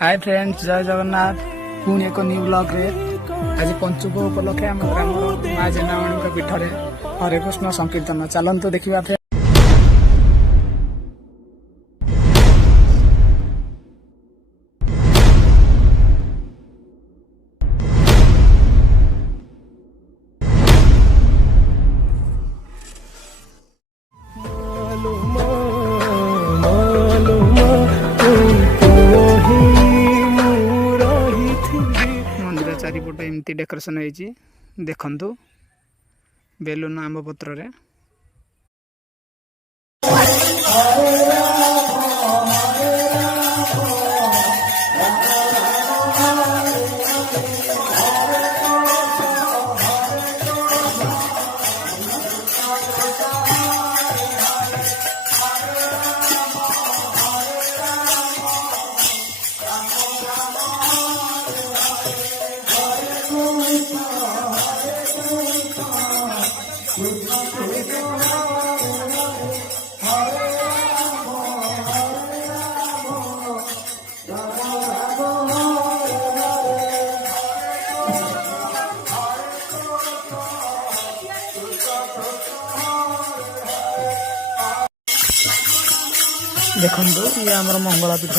Hi friends, जय जगन्नाथ। पुणी एक न्यू ब्लॉग रे आज पंचुक उपलक्षे आम ग्राम माँ जेनामणी पीठ में हरे कृष्ण संकीर्तन चलतु देखा। मंदिर चारिपटे एमती डेकोरेशन होती देखु बेलून आंब पत्र रे। देखो ये आमर मंगला पीठ।